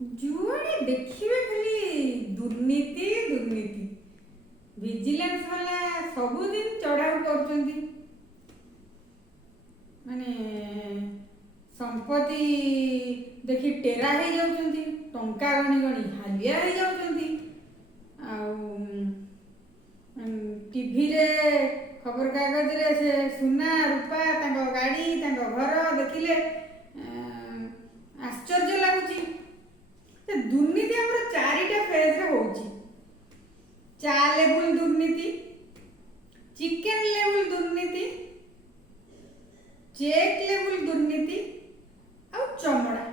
जुआड़े देखिए खाली दुर्नीति दुर्नीति विजिलेंस वाला सबुदिन चढ़ाऊ कर माने संपत्ति देखी टेरा हो जाउछंती टंका गणी गणी हालिया हो जाउछंती टीवी रे खबर कागज रे से सुना रूपा तांको गाड़ी तांको घर देखिले आश्चर्य लगुची दुर्नीति हमर चारिटा फेज रे होउची चा लेवल दुर्नीति चिकन लेवल दुर्नीति चेक लेवल दुर्नीति और चमड़ा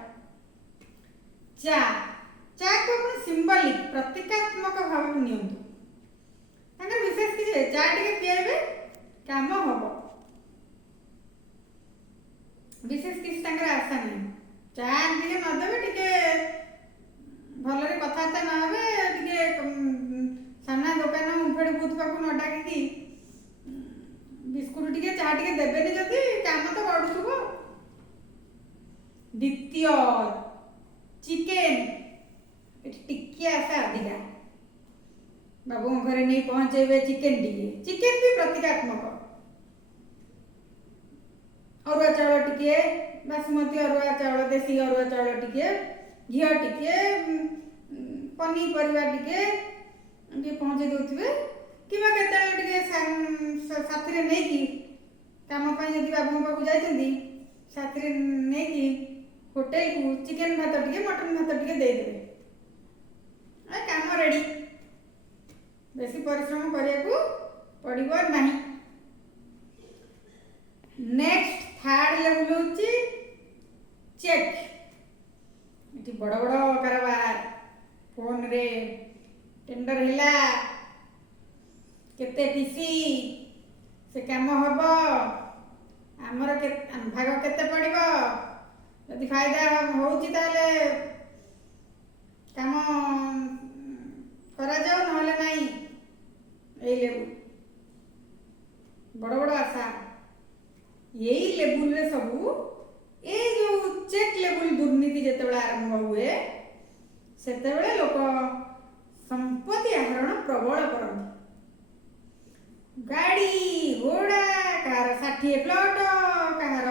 चा चा को अपन सिंबलिक प्रतीकात्मक भाव नियंतु तांकर विशेष किसी चा टिके पिएबे काम हबो विशेष किसी तांकर आशा नहीं चा टिके न देबे टिके भलरे कथाता न हेबे टिके सामना दुकान उफेड़ बुथ पाकु न डाकी बिस्कुट टिके चाह टिके देबेनी जदि काम तो बढ़ुथबो द्वितीय चिकेन टिके आशा अधिका बाबू घरे नहीं पहुंचेबे चिकेन भी प्रतीकात्मक अरुआ चाउल टिके बासमती अरुआ चाउल देसी अरुआ चाउल टिके घी टिके पनीपरिया टिके पहुंचे दउथिबे किबा केतेले टिके साथी रे नहीं की काम पाई जदि बाबू पाकु जाइछंती साथी रे नहीं की होटल को चिकेन भात टिके मटन भात टिके दे देबे आ काम रेडी बेसी परिश्रम करिया को पड़िबो नाही नेक्स्ट थर्ड लेवल होची चेक इति बड़ बड़ कारबार फोन रे टेंडर हिला केते पीसी से काम हबो हमर के भाग केते पड़िबो यदि फायदा होउची ताले काम करा जाओ नहले नाही एई लेबु बड़ बड़ आशा यही लेवल रे सबू ए जो चेक लेवल दुर्नीति जेतेबेला आरंभ हुए सेतेबेले लोक संपत्ति आहरण प्रबल करନ୍ତି गाड़ी घोड़ा कहार 60 प्लॉट कहार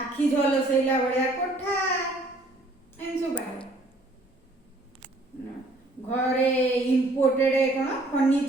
आखि झलसैला भलिया कोठा एन सब बाहर घरे इम्पोर्टेड कौन फर्निचर